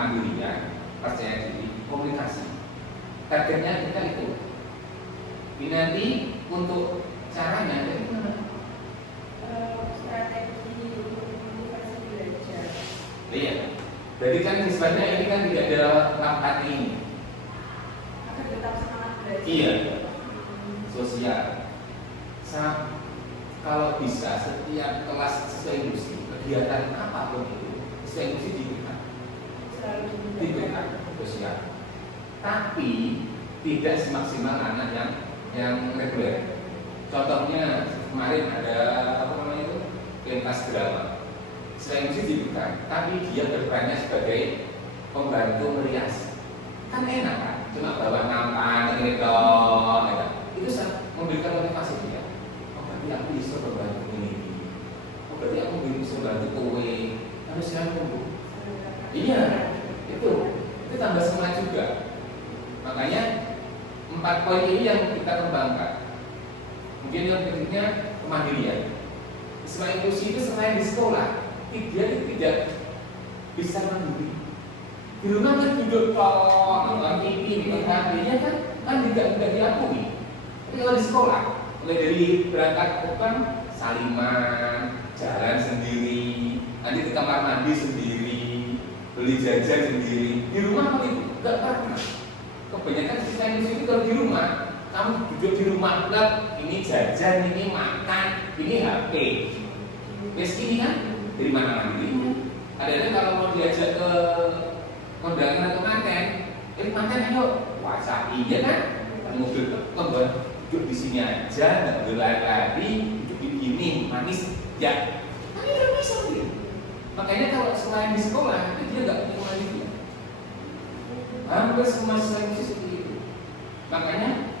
kemandirian, percaya diri, komunikasi. Targetnya kita itu. Ini nanti untuk caranya dari mana? Strategi untuk motivasi belajar. Iya. Jadi kan sebenarnya ini kan tidak ada rapat ini. Agar tetap semangat belajar. Iya. Sosial. Kalau bisa setiap kelas sesuai industri, kegiatan apapun itu sesuai industri diberikan. Selalu Diberikan sosial. Tapi tidak semaksimal anak yang reguler. Contohnya kemarin ada apa namanya itu pentas drama. Selain itu diberikan, tapi dia berperannya sebagai pembantu merias. Kan enak kan? Cuma bawa nampan, ngedon, ya. Itu memberikan motivasi dia. Oh berarti aku bisa membantu ini. Oh berarti aku bisa membantu kowe. Harus siapa? Iya, itu tambah semangat juga. Makanya 4 poin ini yang kita kembangkan. Mungkin yang berikutnya kemandirian. Selain inklusi itu selain di sekolah, dia tidak bisa mandiri. Di rumah kan duduk nonton TV, nonton HP-nya kan tidak diakui. Tapi kalau di sekolah, mulai dari berangkat bukan saliman, jalan sendiri, nanti ke kamar mandi sendiri, beli jajan sendiri. Di rumah kan itu nggak pernah. Kebanyakan siswa inklusi itu kalau di rumah, kamu duduk di rumah klub, ini jajan, ini makan, ini HP. Wes ini kan dari mana mandirinya? Kadang-kadang kalau mau diajak ke kondangan atau makan, makan ayo WhatsApp iya kan? Mobil kembali duduk di sini aja, nggak berlari-lari, duduk di sini manis, ya. Tapi nggak bisa dia. Makanya kalau selain di sekolah, itu dia nggak punya mandiri. Hampir semua selain seperti itu. Makanya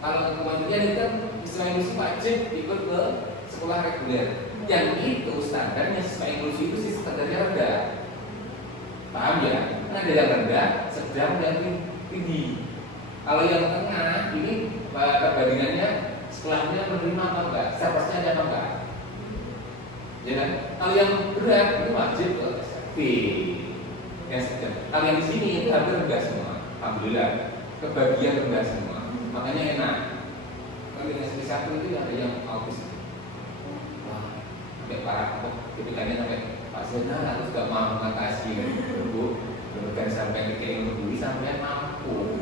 kalau kemandirian itu kan selain itu wajib ikut ke sekolah reguler. Yang itu standarnya siswa inklusi itu sih standarnya rendah. Paham ya? Kan ada yang rendah, sedang dan tinggi. Kalau yang tengah ini perbandingannya sekolahnya menerima apa enggak, seharusnya ada apa enggak. Ya kan? Kalau yang berat itu wajib ke SMP. Yang sedang. Kalau yang di sini itu hampir rendah semua. Alhamdulillah, kebagian rendah semua. Makanya enak. Kalau yang SMP 1 itu ada yang autis. Sampai para kepikirannya sampai Pak Zena harus gak mau mengatasi Bu, bukan sampai bikin berdui sampai mampu.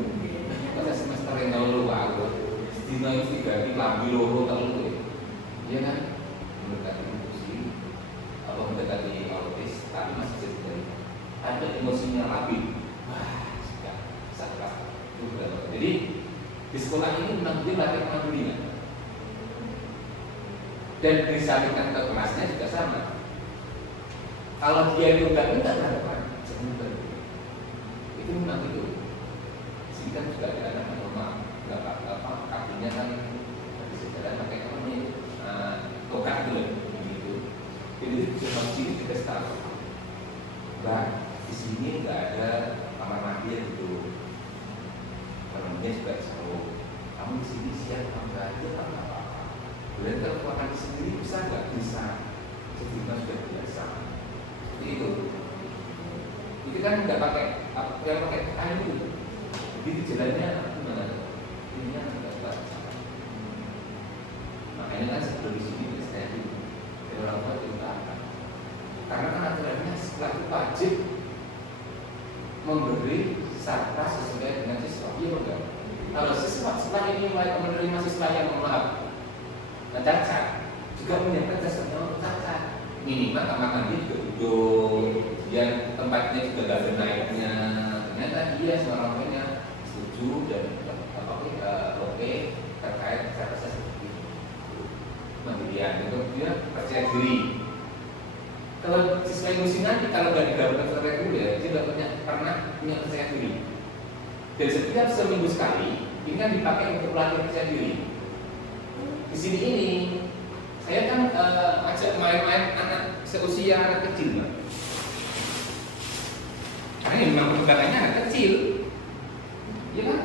Masa semester yang lalu aku Dino itu 3 kali lambi loro telu. Iya kan? Mendekati inklusi atau mendekati autis, tapi masih jadi ada emosinya labil. Wah, sudah sakit. Jadi di sekolah ini memang dia latih kemandirian. Dan disampaikan ke kelasnya juga sama. Kalau dia itu nggak minta harapan, sebentar. Itu memang itu. Sini kan juga ada anak normal, nggak apa-apa, kakinya kan bisa jalan pakai apa nih, tokat dulu, gitu. Jadi cuma sini kita tahu. Bah, di sini nggak ada kamar mandi gitu. Kamar mandinya juga jauh. Kamu di sini siap kamar aja, apa? Dan kalau makan sendiri bisa nggak? Bisa. Jadi kita sudah biasa. Jadi itu kan nggak pakai yang pakai air itu. Jadi jalannya gimana? Ininya nggak baca. Makanya kan sebelum di sini saya itu orang tua diutarakan. Karena kan aturannya sekolah itu wajib memberi sarana sesuai dengan siswa. Iya enggak? Kalau siswa setelah ini mulai menerima siswa yang maaf cacat juga menyiapkan jasanya untuk cacat. Minimal kamar mandi juga duduk, yang tempatnya juga gak ada naiknya. Ternyata dia sama orangnya setuju dan oke terkait cara seperti itu. Mandirian, itu dia percaya diri. Kalau siswa inklusi nanti kalau nggak digabungkan secara reguler, dia nggak pernah punya percaya diri. Dan setiap seminggu sekali, ini kan dipakai untuk pelatih percaya diri. Di sini ini saya kan ajak main-main anak seusia anak kecil, Mbak. Karena ini memang perkembangannya anak kecil, ya kan?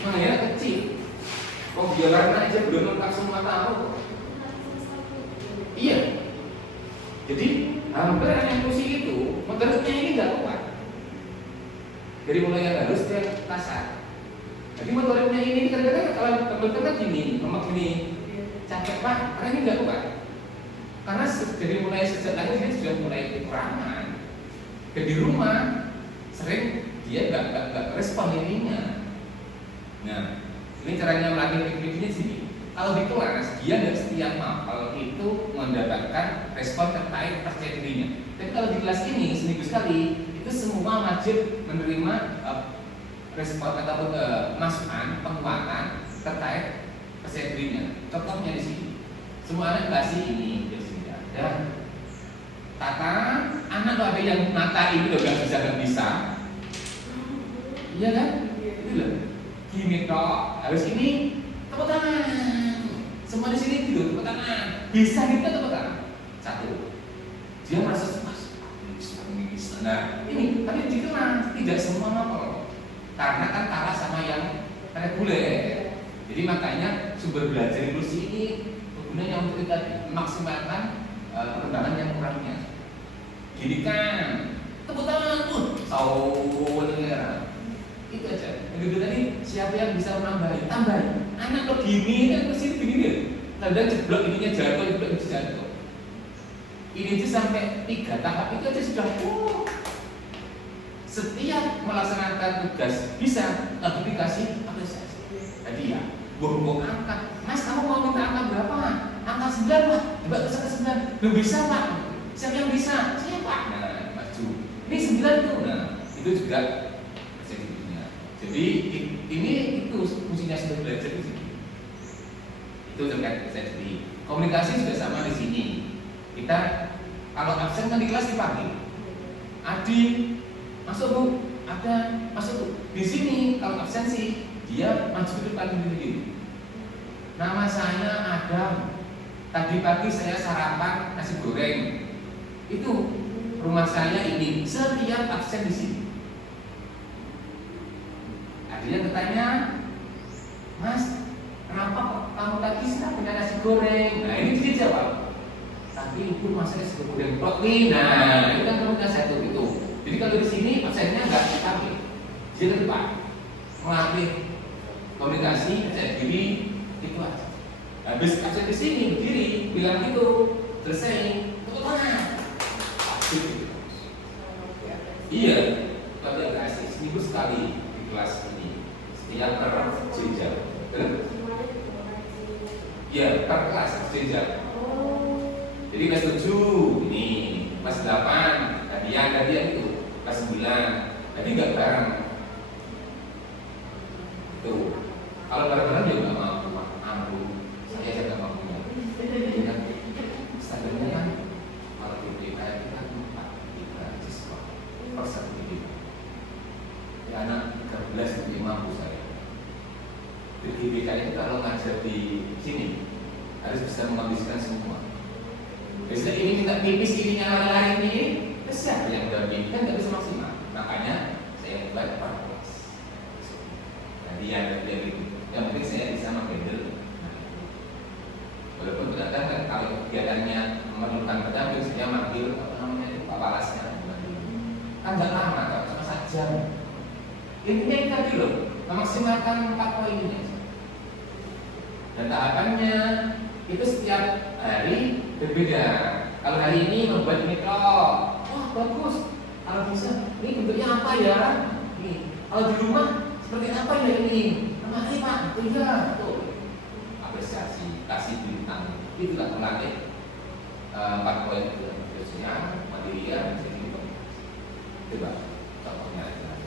Nah ya kecil. Oh biaran aja belum lengkap semua tahu. Iya. Jadi hampir anak inklusi itu kasar. Jadi motoriknya ini kadang-kadang kalau teman-teman gini, ngomong gini, capek Pak, karena ini enggak kuat. Karena dari mulai sejak lahir dia sudah mulai kekurangan. Dan di rumah sering dia nggak respon ininya. Nah, ini caranya melatih pikirnya sini. Kalau di kelas dia nggak setiap mapel itu mendapatkan respon terkait percaya dirinya. Tapi kalau di kelas ini seminggu sekali itu semua wajib menerima respon ataupun masukan penguatan terkait percaya dirinya. Contohnya di sini, semua anak kasih ini di sini ada kata anak lo ada yang mata ini lo nggak bisa, iya kan? Itu loh, gini toh harus ini tepuk tangan, semua di sini gitu tepuk tangan, bisa gitu tepuk tangan. Satu, dia merasa bisa. Nah ini tapi di kelas tidak semua mapel. Karena kan kalah sama yang reguler. Jadi makanya sumber belajar inklusi ini gunanya untuk kita memaksimalkan pengembangan yang kurangnya. Gini kan, tepuk tangan, itu aja. Begitu tadi siapa yang bisa menambahin, tambahin. Anak kok gini kan mesti begini deh. Kadang jeblok ininya jatuh, jeblok ini jatuh. Ini aja sampai 3 tahap itu aja sudah. Setiap melaksanakan tugas bisa dikasih apresiasi. Jadi ya, buang angka. Mas kamu mau minta angka berapa? Angka 9 Pak, coba ke 9. Belum bisa Pak. Siapa yang bisa? Siapa? Nah, maju. Ini 9 tuh. Nah, itu juga persedianya. Jadi ini itu fungsinya sudah belajar di sini. Itu terkait persedi. Komunikasi juga sama di sini. Kita kalau absen kan di kelas dipanggil. Adi, masuk Bu, ada masuk Bu. Di sini kalau absensi dia maju ke depan begini. Nama saya Adam. Tadi pagi saya sarapan nasi goreng. Itu rumah saya ini. Setiap absen di sini. Ada yang bertanya, Mas, kenapa kamu tadi sudah punya nasi goreng? Nah ini dia jawab. Tapi ibu masa nasi goreng plot nih. Nah itu kan kamu satu itu. Jadi kalau di sini absennya nggak dipanggil. Dia ke depan melatih komunikasi, percaya diri, itu aja. Habis absen di sini berdiri bilang gitu, selesai, tepuk tangan. Iya, pada kasih seminggu sekali di kelas ini, setiap jenjang. Iya, per kelas jenjang. Jadi kelas 7 ini, kelas 8 hadiah itu, kelas 9. Jadi nggak bareng. Tuh, kalau bareng-bareng juga nggak mau. Saya aja nggak mau punya. Standarnya kan kalau di DKI kita 4 siswa per 1 didik. Ya anak 13 lebih mampu saya. Di DKI itu kalau ngajar di sini harus bisa menghabiskan semua. Biasanya ini minta tipis, ininya lari-lari ini, siapa yang udah bikin kan nggak bisa maksimal. Makanya saya buat per kelas. Jadi yang itu. Yang penting saya bisa menghandle. Walaupun kadang kan kalau kegiatannya memerlukan pendamping, saya manggil Pak Palasnya. Kan nggak lama, kan cuma 1 jam. Intinya itu tadi loh, memaksimalkan 4 poin ini. Dan tahapannya itu setiap hari berbeda. Kalau hari ini membuat mikro, wah bagus. Kalau bisa, ini bentuknya apa ya? Ini. Kalau di rumah seperti apa ya ini? Namanya Pak, iya, tuh. Apresiasi, kasih bintang, itulah melatih 4 poin itu. Khususnya mandirian, jadi coba contohnya aja.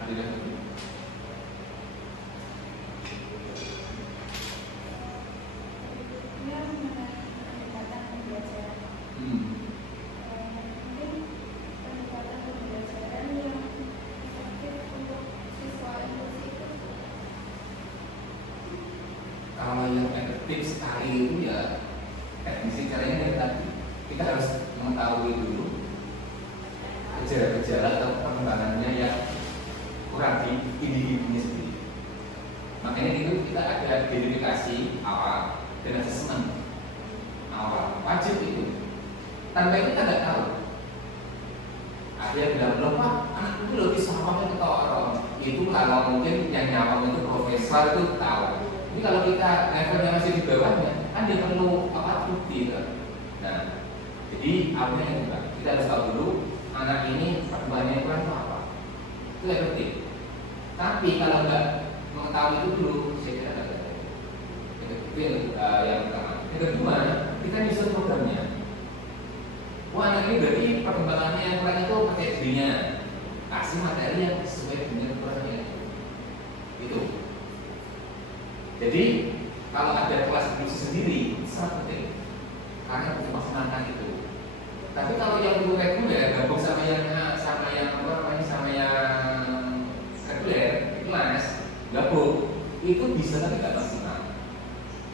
Ada yang kalau yang efektif sekali itu ya teknis caranya dari tadi kita harus mengetahui dulu gejala-gejala atau perkembangannya yang kurang di individunya sendiri. Makanya itu kita ada identifikasi awal dan assessment awal wajib itu. Tanpa itu kita nggak tahu. Ada yang bilang loh Pak, anak itu lebih sama itu orang. Itu kalau mungkin yang nyawang itu profesor itu tahu. Ini kalau kita levelnya masih di bawahnya, kan dia perlu apa bukti kan. Nah, jadi apa yang kita harus tahu dulu anak ini perkembangannya kurang apa. Itu yang penting. Tapi kalau nggak mengetahui itu dulu, saya kira nggak ada. Itu yang pertama. Yang kedua, kita nyusun programnya. Wah, anak ini berarti perkembangannya yang kurang itu pakai dirinya. Kasih materi yang sesuai dengan ukurannya. Itu. Jadi kalau ada kelas inklusi sendiri sangat penting karena untuk melaksanakan itu. Tapi kalau yang untuk reguler gabung sama yang reguler kelas gabung itu bisa tapi nggak maksimal,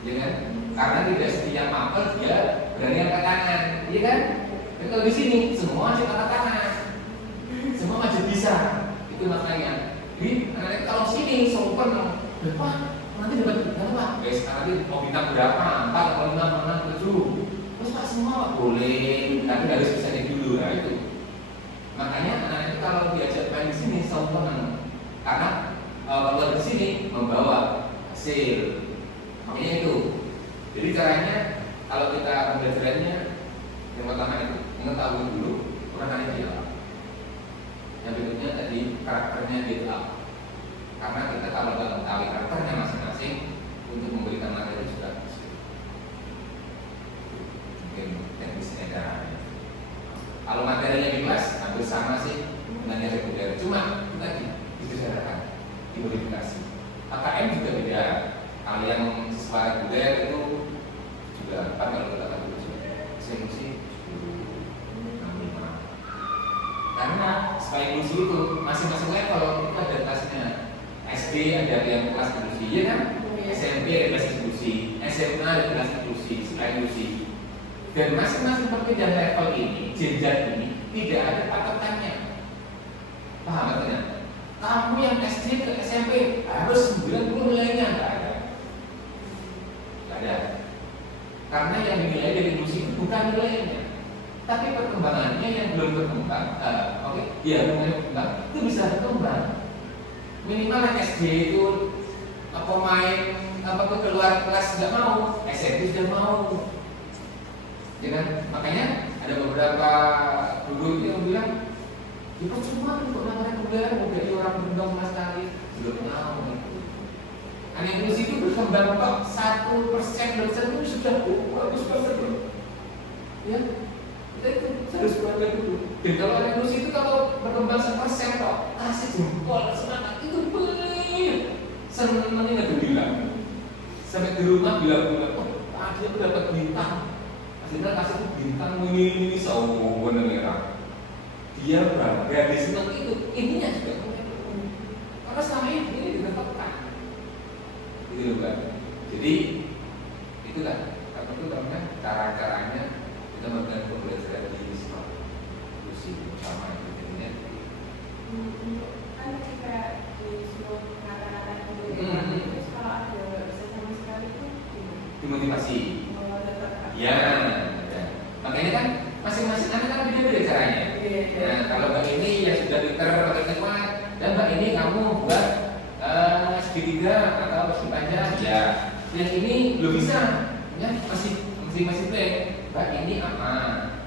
ya kan? Karena tidak setiap mapel dia berani angkat tangan, iya kan? Tapi kalau di sini semua masih angkat tangan. Semua masih bisa, itu makanya. Jadi anak kalau sini sopan, berapa? Nanti dapat berapa? Guys, nanti mau bintang berapa? 4 atau 5, 6, 7. Terus Pak semua boleh, tapi harus bisa dulu. Nah itu. Makanya anak itu kalau diajak main di sini sopan, karena kalau di sini membawa hasil. Makanya itu. Jadi caranya kalau kita pembelajarannya yang pertama itu mengetahui dulu kekurangannya dia. Yang berikutnya tadi karakternya dia karena kita kalau nggak mengetahui karakternya masing-masing untuk memberikan materi juga mungkin teknisnya caranya. Kalau materinya di kelas hampir sama sih dengan yang reguler, cuma tadi dibicarakan, dimodifikasi. AKM juga beda. Kalau yang sesuai reguler itu juga apa kalau kita tahu eksekusi karena supaya inklusi itu masing-masing level itu ada kelasnya. SD ada yang kelas inklusi, ya kan? SMP ada kelas inklusi, SMA ada kelas inklusi, supaya inklusi. Dan masing-masing perbedaan level ini, jenjang ini tidak ada patokannya. Paham artinya? Kamu yang SD ke SMP harus 90 nilainya, nggak ada. Nggak ada. Karena yang dinilai dari inklusi itu bukan nilainya, tapi perkembangannya yang belum berkembang, mulai berkembang, itu bisa berkembang. Minimal yang SD itu main keluar kelas nggak mau, SMP sudah mau, ya kan? Makanya ada beberapa guru yang bilang, itu cuma untuk namanya reguler, mau jadi orang berkembang sama sekali, belum mau. Anak inklusi itu berkembang kok 1% itu sudah bagus banget, ya. Kita itu harus belajar dulu. Dan kalau anak inklusi itu kalau berkembang 1% kok kasih jempol semangat itu boleh. Senangnya nggak bilang. Sampai di rumah bilang, oh tadi aku dapat bintang. Akhirnya kasih itu bintang ini sombong merah. Dia bangga di senang itu. Ininya juga karena selama ini ditetapkan. Gitu kan. Jadi itulah apa itu namanya cara-caranya kita melakukan pembelajaran di sekolah inklusi bersama itu jadinya kan ketika di sebuah kata-kata itu kalau ada nggak bisa sama sekali itu dimotivasi tetap ya. Makanya kan masing-masing anak kan beda-beda caranya. Nah kalau mbak ini yang sudah pintar pakai kuat dan mbak ini kamu buat segitiga atau persegi panjang ya, yang ini belum bisa ya, masih play. Mbak ini apa?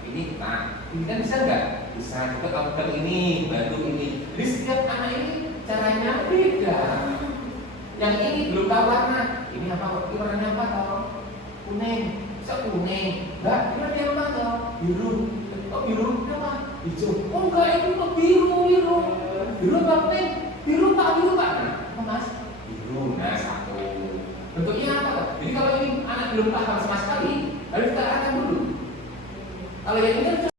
Ini tak. Ini kan bisa nggak? Bisa. Kita lakukan ini, bantu ini. Jadi setiap anak ini caranya beda. Yang ini belum tahu warna. Ini apa? Ini warnanya apa? Tahu? Kuning. Bisa kuning. Mbak, ini warnanya apa? Tahu? Biru. Oh biru apa? Hijau. Oh enggak, itu kok biru. Biru apa pink? Biru pak. Nah, mas? Biru. Nah satu. Bentuknya apa? Jadi kalau ini anak belum paham sama sekali, harus kita arahkan dulu. Kalau yang ini